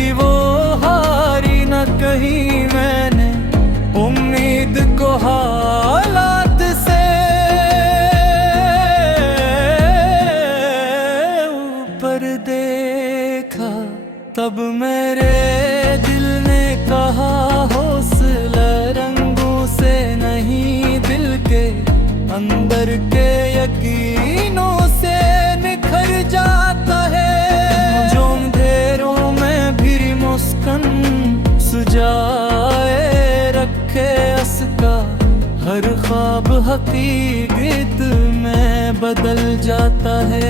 कभी वो हारी न कहीं मैंने उम्मीद को हालात से ऊपर देखा तब मेरे दिल ने कहा हौसला रंगों से नहीं दिल के अंदर के यकीनों से निखर जाता है। जो अंधेरों में भी मुस्कान सुझाए रखे असका हर ख्वाब हकीकत में बदल जाता है।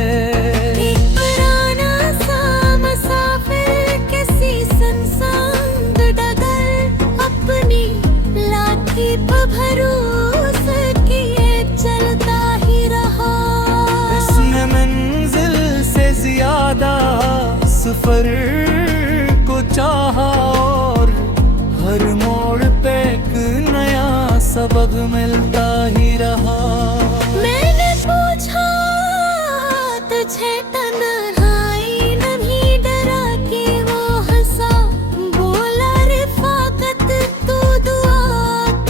भरोसा किए चलता ही रहा। इसने मंजिल से ज्यादा सफर को चाहा और हर मोड़ पे एक नया सबक मिलता ही रहा। मैंने पूछा तुझे तन्हाई नहीं डरा कि वो हंसा, बोला रिफाकत तू दुआ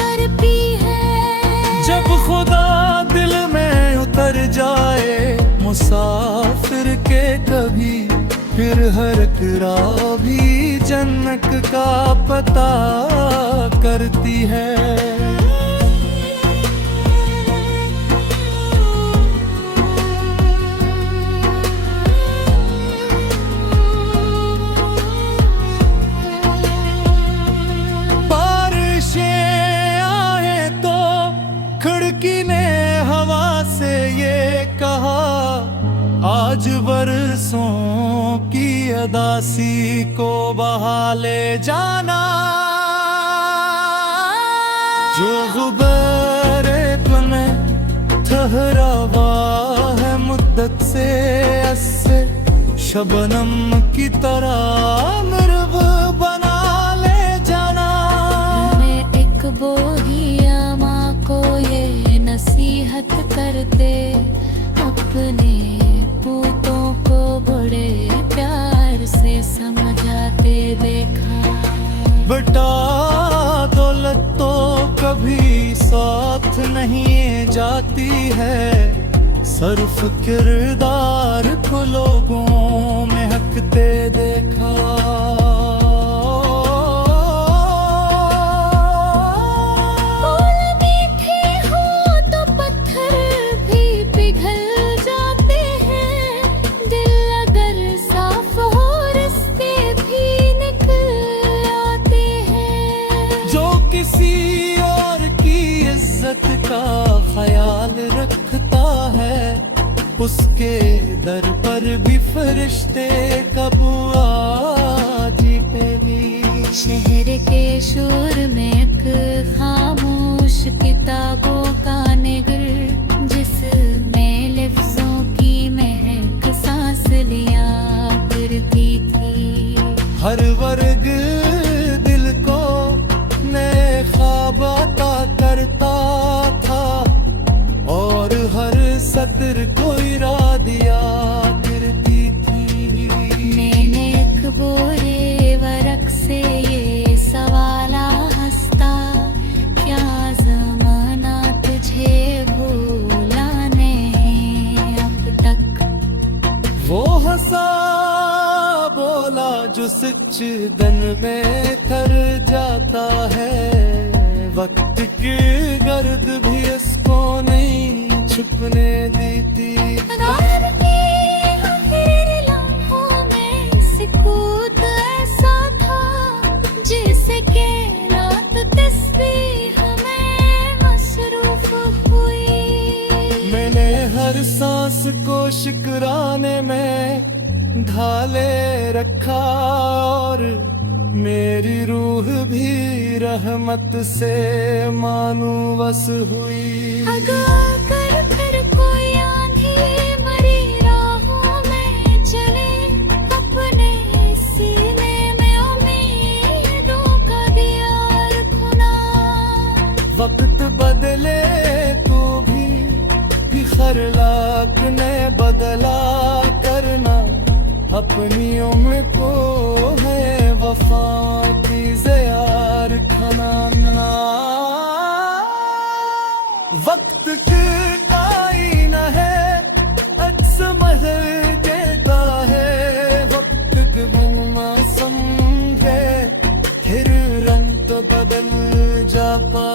कर पी है। जब खुदा दिल में उतर जाए मुसाफिर के कभी फिर हर राह भी जन्नत का पता करती है। खिड़की ने हवा से ये कहा आज बरसों की अदासी को बहा ले जाना। जो गुब्बारे तूने ठहरा हुआ है मुद्दत से ऐसे शबनम की तरह निर्भ बना ले जाना। मैं एक बोहिया माँ को ये नसीहत कर दे अपने पूतों को बड़े प्यार से समझाते देखा। बेटा दौलत तो कभी साथ नहीं जाती है, सर्फ किरदार को लोगों में हकते देखा। किसी और की इज्जत का ख्याल रखता है उसके दर पर भी फरिश्ते कब आ जीतेगी। शहर के शोर में एक खामोश किताबों का निगर जिसमें लफ्जों की महक सांस लिया करती थी। हर वर्ग दिल को नए ख्वाब अता करता था और हर सत्र को इरादिया करती थी। मैंने एक बोरे वरक से ये सवाला हंसता, क्या ज़माना तुझे भूला नहीं अब तक। वो हंसा बोला जो सच दिन में कर जाता है, वक्त की गर्द भी इसको नहीं छुपने देती। लम्हों में सुकूत ऐसा था जिससे के रात तस्बीह में मसरूफ हुई। मैंने हर सांस को शुक्राने में ढाले रखा और मेरी रूह भी रहमत से मानूवस हुई। अगर फिर कोई आंधी मरी राहों में चले, अपने सीने में उम्मीदों का दिया रखना। वक्त बदले तो भी खरलाक ने बदला करना, अपनी उम्र को है वफा की यार खनाना वक्त की काई न है अक्स मदर देता है वक्त के मौसम है फिर रंग तो बदल जाता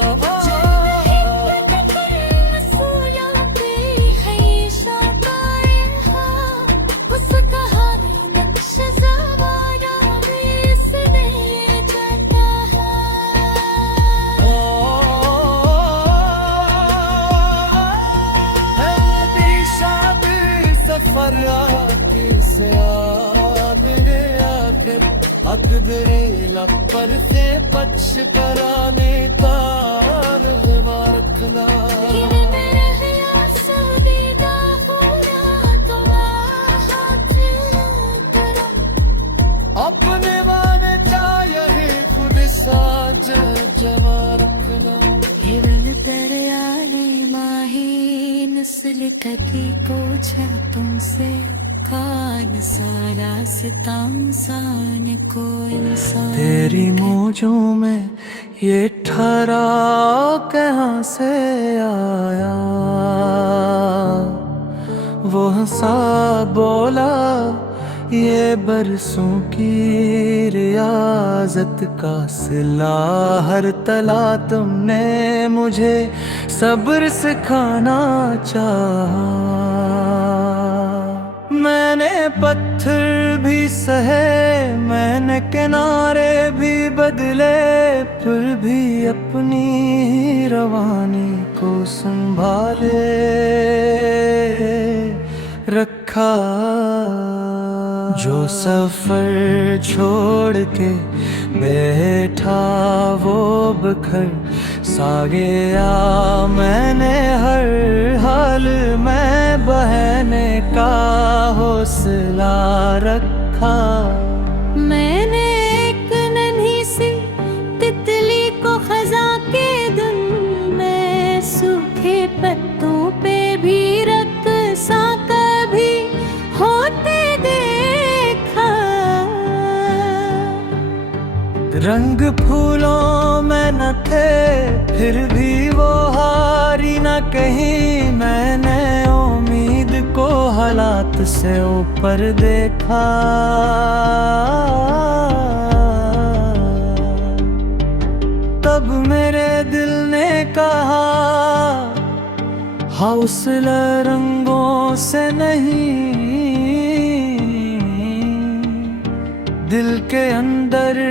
पर से पच कराने का रखना अपने माने चाहिए खुद साज जमा रखना तेरे आने माही नस्ल कभी कुछ है तुमसे खान सारा सितम सान को इंसान तेरी मौजों में ये ठहराव कहाँ से आया वो हंसा बोला ये बरसों की रियाजत का सिला हर तला तुमने मुझे सब्र सिखाना चाहा मैंने पत्थर भी सहे मैंने किनारे भी बदले फिर भी अपनी रवानी को संभाले रखा जो सफर छोड़ के बैठा वो बखर सा गया मैंने हर हाल में बहने का हौसला रखा मैंने एक नन्ही सी तितली को खजा के धुन में सूखे पत्तों पे भी रख सा कभी होते देखा रंग फूलों में न थे फिर भी वो हारी न कहीं मैंने उम्मीद को हालात से ऊपर देखा तब मेरे दिल ने कहा हौसला रंगों से नहीं दिल के अंदर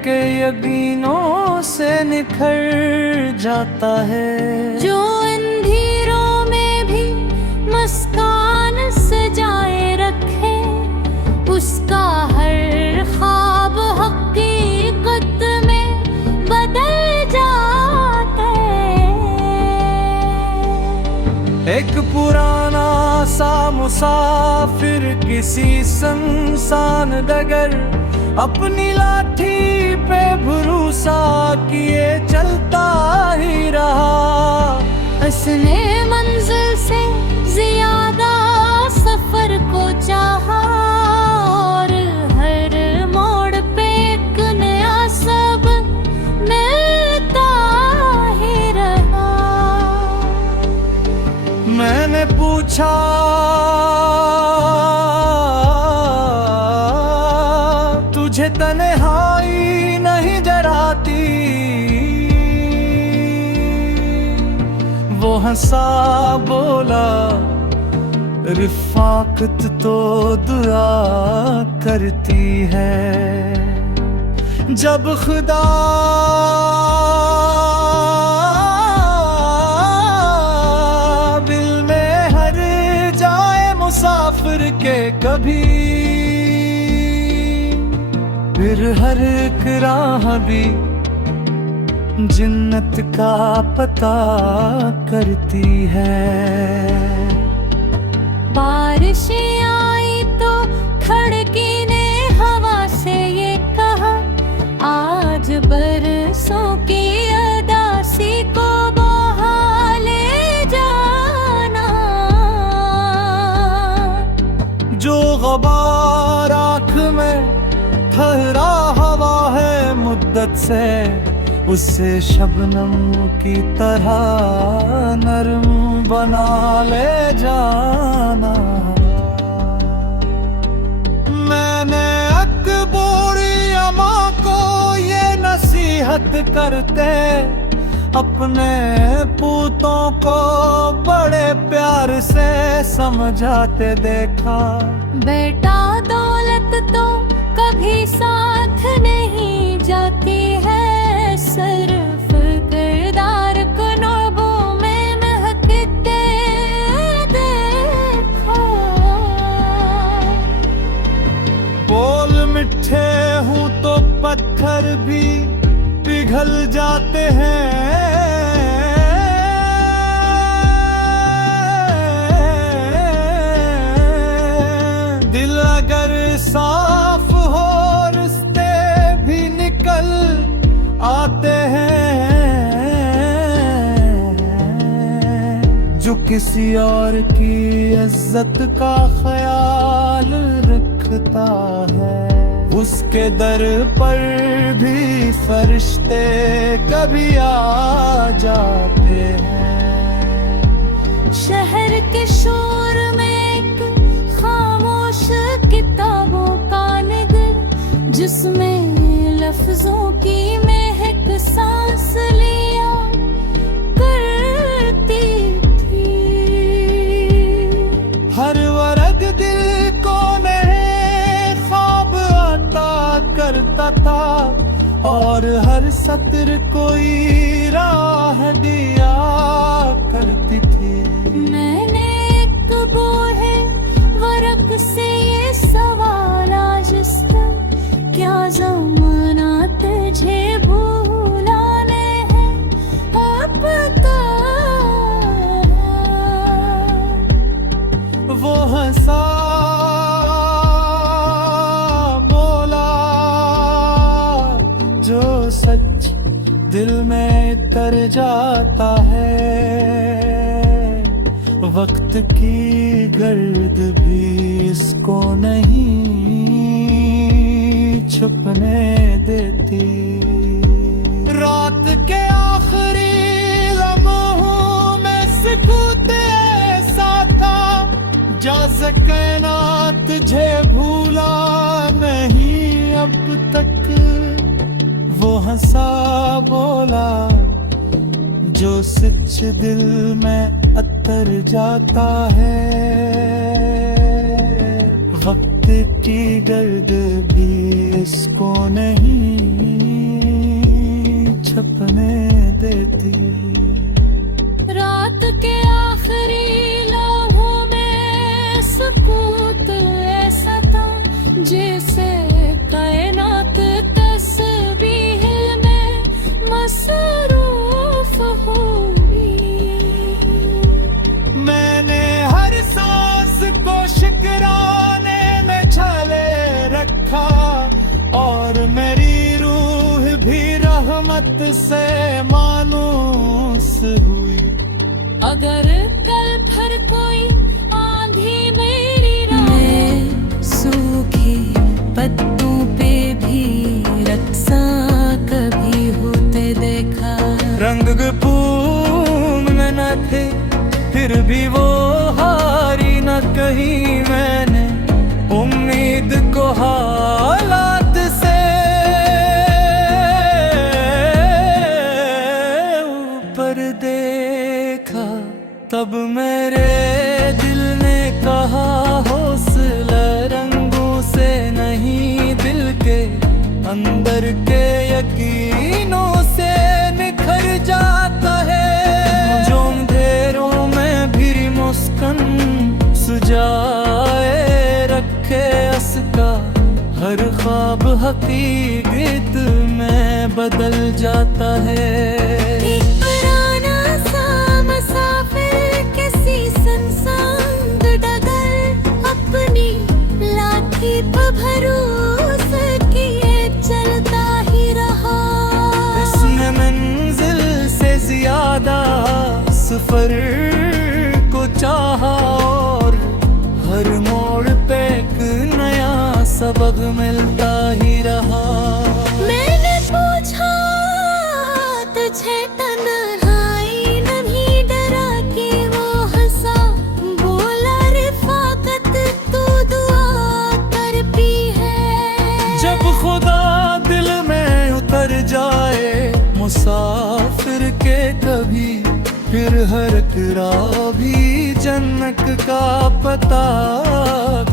के यकीनों से निखर जाता है जो अंधेरों में भी मुस्कान सजाए रखे उसका हर ख्वाब हकीकत में बदल जाता है एक पुराना सा मुसाफिर किसी सुनसान डगर अपनी लाठी पे भरोसा किए चलता ही रहा उसने मंजिल से ज्यादा सफर को चाहा और हर मोड़ पे एक नया सब मिलता ही रहा मैंने पूछा तुझे तन्हाई नहीं डराती वो हंसा बोला रिफाकत तो दुआ करती है जब खुदा दिल में हर जाए मुसाफिर के कभी फिर हर एक राह भी जन्नत का पता करती है बारिशें आई तो खड़की ने हवा से ये कहा आज बरसों की अदासी को बहा ले जाना जो गबार आँख में ठहरा हवा मदद से उसे शबनम की तरह नरम बना ले जाना। मैंने अकबरी अम्मा को ये नसीहत करते अपने पूतों को बड़े प्यार से समझाते देखा। बेटा दौलत तो कभी साथ नहीं जाती है, सिर्फ किरदार कुनूबों में महकते देखो। बोल मिठे हूँ तो पत्थर भी पिघल जाते हैं, दिल अगर साफ हो रिश्ते भी निकल आते हैं। जो किसी और की इज्जत का ख्याल रखता है, उसके दर पर भी फरिश्ते कभी आ जाते हैं। शहर के शोर में एक खामोश किताबों का निगर, जिसमें लफ्जों की महक सांस लिया करती थी। हर वर्ग दिल को नए ख्वाब अता करता था, और हर सत्र कोई राह दिया करती थी। मैंने एक बोहे वरक से ये सवाल आज तक, क्या ज़माना तुझे भुलाने हैं अब तक। वो हंसा बोला जो सच दिल में तर जाता है। वक्त की गर्द भी इसको नहीं छुपने देती। रात के आखिरी लम्हों में सुकूत ऐसा था, जैसे कहना तुझे भूला नहीं अब तक। वो हंसा बोला जो सच दिल में अतर जाता है। वक्त की गर्द भी इसको नहीं छपने देती। रात के आखिरी लम्हों में सुकूत ऐसा था, जैसे कायनात तस्बीह में मसरूफ हुई। मैंने हर सांस को शुक्राने में छाले रखा, और मेरी रूह भी रहमत से मानूस हुई। अगर कल फिर कोई आंधी मेरी राह, सूखे पत्तों पे भी रक्सा कभी होते देखा। रंग फूल में न थे फिर भी वो हारी न कहीं। मैंने उम्मीद को हालात से ऊपर देखा, तब मेरे दिल ने कहा हौसला रंगों से नहीं, दिल के अंदर के यकीनों से निखर जाता है। जो अंधेरों में भी मुस्कान सुझाए रखे असका, हर ख्वाब हकीकत में बदल जाता है। एक पुराना सा मुसाफिर किसी सुनसान डगर, अपनी लाठी पर भरोसा किए चलता ही रहा। इसने मंजिल से ज्यादा सफर को चाहा, और हर मोड़ पे एक नया सबक मिलता ही रहा। मैंने पूछा फिर हर राह भी जन्नत का पता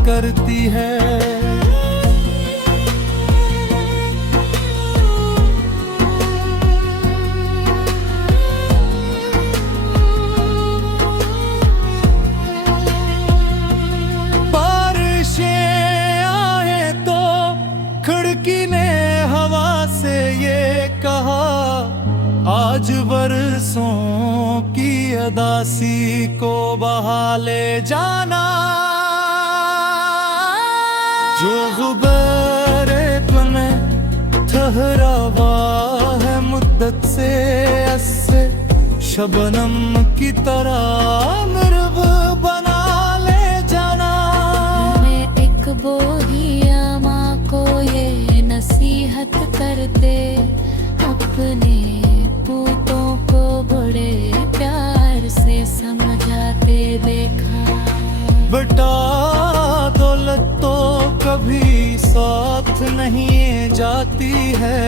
करती है। खिड़की ने हवा से ये कहा, आज बरसों की अदासी को बहा ले जाना। जो गुब्बारे में ठहरा हुआ है मुद्दत से ऐसे शबनम की तरह निर्भ बना ले जाना। मैं एक बोहिया माँ को ये नसीहत कर दे, अपने पूतों को बड़े प्यार से समझाते देखा। बेटा दौलत तो कभी साथ नहीं जाती है,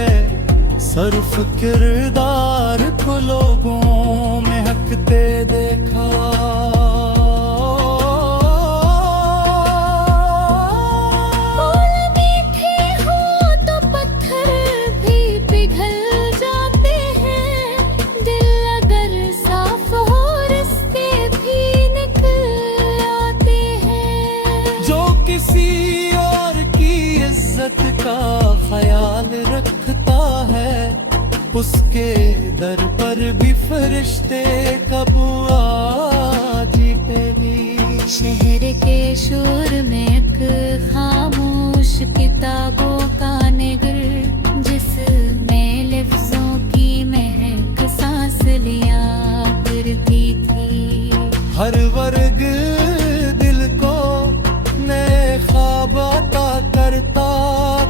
सर्फ किरदार को लोगों में हकते देखा। का ख्याल रखता है उसके दर पर भी फरिश्ते कब आ जीतेगी। शहर के शोर में एक खामोश किताबों का निगर, जिसमें लफ्जों की महक सांस लिया करती थी। हर वर्ग दिल को नए ख्वाब अता करता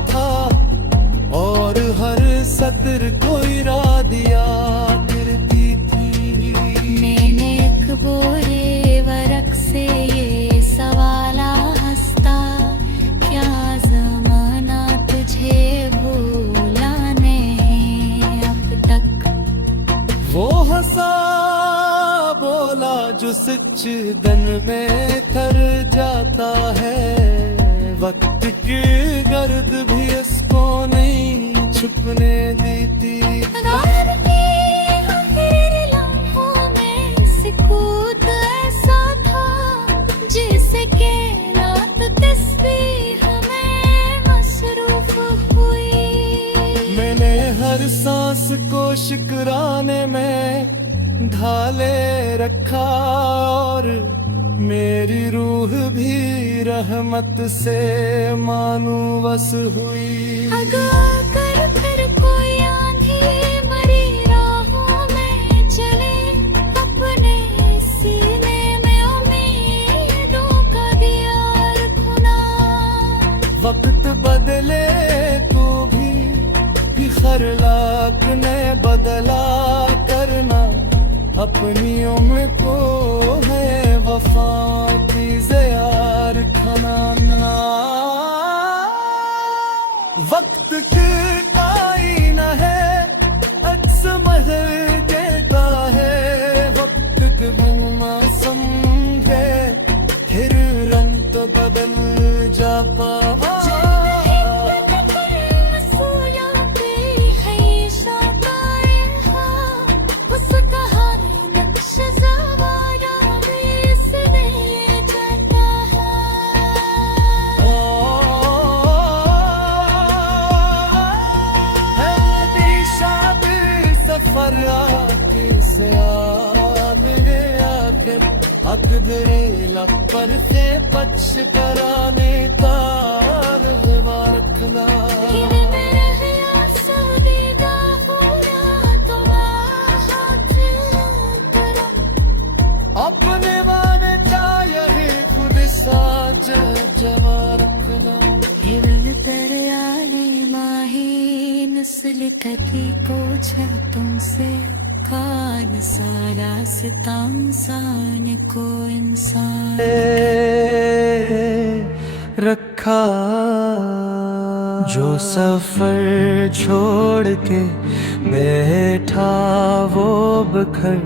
था और हर सत्र को इरादिया करती थी। मैंने एक बोरे वरक से ये सवाला हंसता, क्या ज़माना तुझे भूला नहीं अब तक। वो हंसा बोला, जो सच दन में कर जाता है, वक्त की गर्द भी इसको नहीं छुपने देती। सुकूत ऐसा था जैसे के रात तस्बीह में मसरूफ हुई। मैंने हर सांस को शुक्राने में ढाले रखा और मेरी रूह भी रहमत से मानूवस हुई। अगर फिर कोई आंधी मरी राहों में चले, अपने सीने में उम्मीदों का दिया रखना। वक्त बदले तो भी खरलाक ने बदला करना, अपनी उम्र को है वफा की ज़ियार खाना। वक्त की आईना है अक्स महर देता है, वक्त के मौसम है फिर रंग तो बदल जाता। अकदरे लपर से पच कराने तार रखना। अपने वाने चाहिए खुद साज जवा रखना। तेरे आने माही नस्ल कती को तुमसे खान सारा सितांसान को इंसान रखा। जो सफर छोड़ के बैठा वो बखर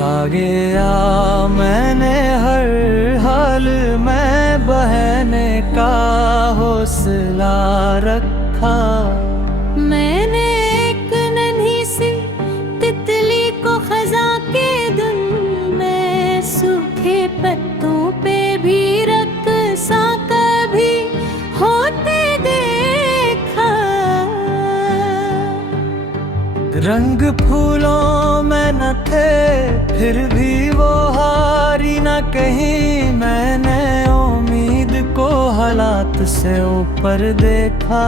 सा गया मैंने हर हाल में बहने का हौसला रखा। मैंने एक नन्ही सी तितली को खजा के धुन में सूखे पत्तों पे भी रक्सा कभी होते देखा। रंग फूलों में न थे फिर भी वो हारी न कहीं। मैंने उम्मीद को हालात से ऊपर देखा।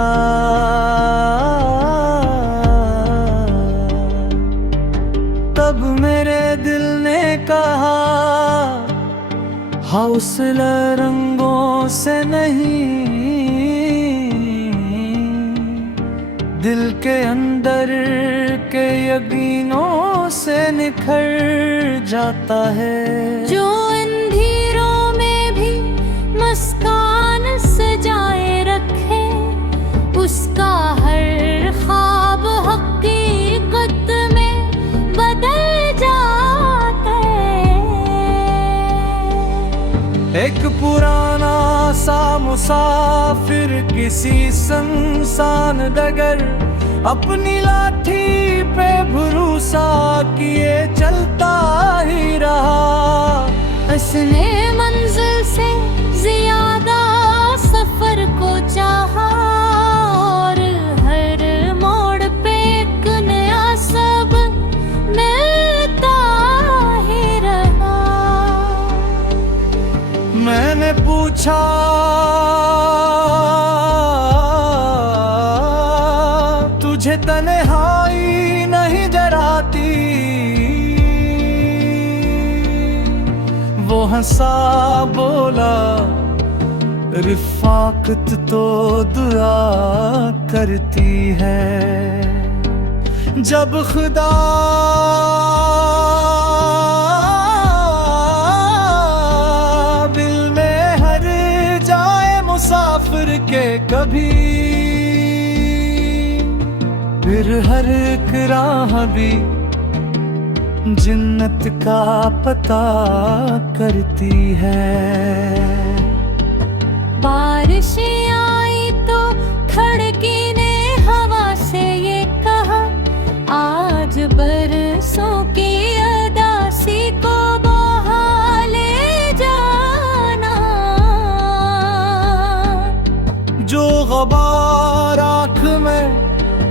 तब मेरे दिल ने कहा हौसला रंगों से नहीं, दिल के अंदर के यकीनों से निखर जाता है। जो अंधेरों में भी मुस्कान सजाए रखे, उसका हर ख्वाब हकीकत में बदल जाता है। एक पुराना सा मुसाफिर किसी सुनसान डगर अपनी लाठी पे भरोसा किए चलता ही रहा। उसने मंजिल से ज्यादा सफर को चाहा और हर मोड़ पे एक नया सबक मिलता ही रहा। मैंने पूछा तुझे तन्हाई नहीं डराती? वो हंसा बोला रिफाकत तो दुआ करती है। जब खुदा दिल में हर जाए मुसाफिर के कभी, फिर हर एक राह भी जन्नत का पता करती है। बारिशें आई तो खड़की ने हवा से ये कहा, आज बरसों की अदासी को बहा ले जाना। जो गबार आँख में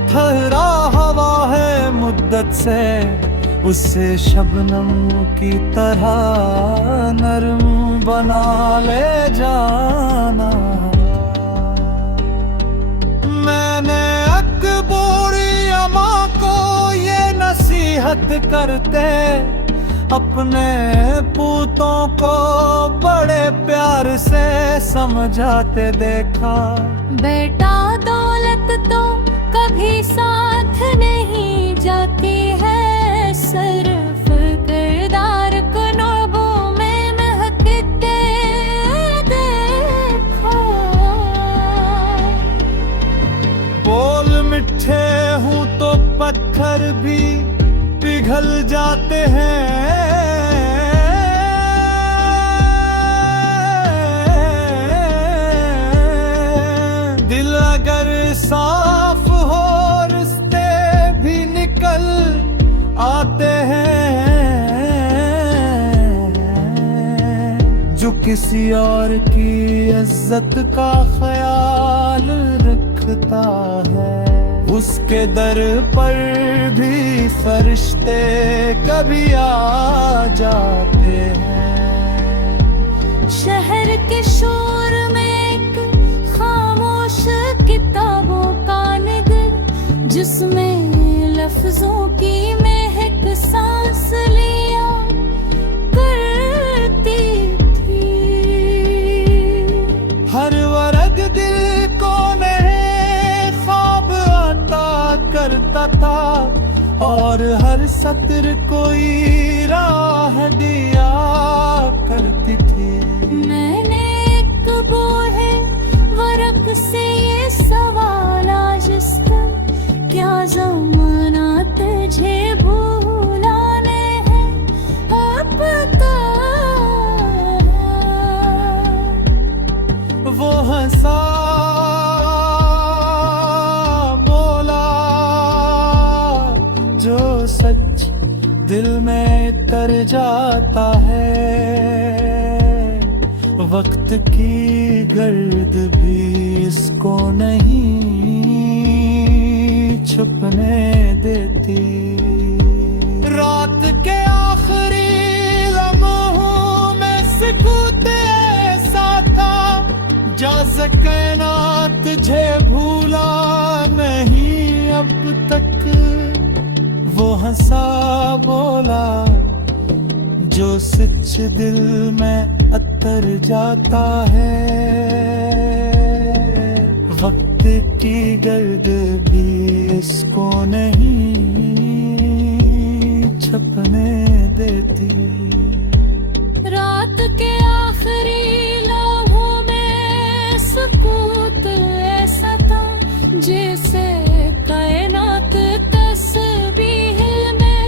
ठहरा हवा है मुद्दत से, उससे शबनम की तरह नरम बना ले जाना। मैंने अकबरी अम्मा को ये नसीहत करते अपने पूतों को बड़े प्यार से समझाते देखा। बेटा दौलत तो कभी साथ नहीं जाती है, सिर्फ किरदार कुनूबों में महकते देखो। बोल मिठे हूँ तो पत्थर भी पिघल जाते हैं। दिल अगर साफ हो रिश्ते भी निकल आते हैं। जो किसी और की इज्जत का ख्याल रखता है, उसके दर पर भी फरिश्ते कभी आ जाते हैं। शहर के शोर में एक खामोश किताबों का निगर, जिसमें लफ्जों की महक सांस लिया करती थी। हर वर्ग दिल को नए ख्वाब आता करता था, और हर सत्र कोई राह दिया करती थी। मैंने एक बोहे वर्क से ये सवाल आज क्या जमाना तुझे भूलाने हैं, अतर जाता है। वक्त की गर्द भी इसको नहीं छुपने देती। रात के आखिरी लम्हों में सुकूत ऐसा था, जाज़ कायनात तुझे भूला नहीं अब तक। वो हंसा बोला जो सच दिल में अतर जाता है। वक्त की गर्द भी इसको नहीं छपने देती। रात के आखिरी लम्हों में सुकूत ऐसा था, जैसे कायनात तस्बीह में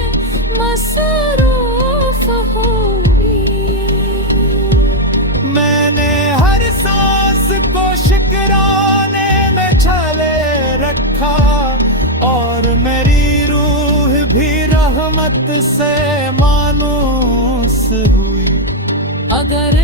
मसरूफ हुई। मैंने हर सांस को शुक्राने में छले रखा, और मेरी रूह भी रहमत से मानूस हुई। अगर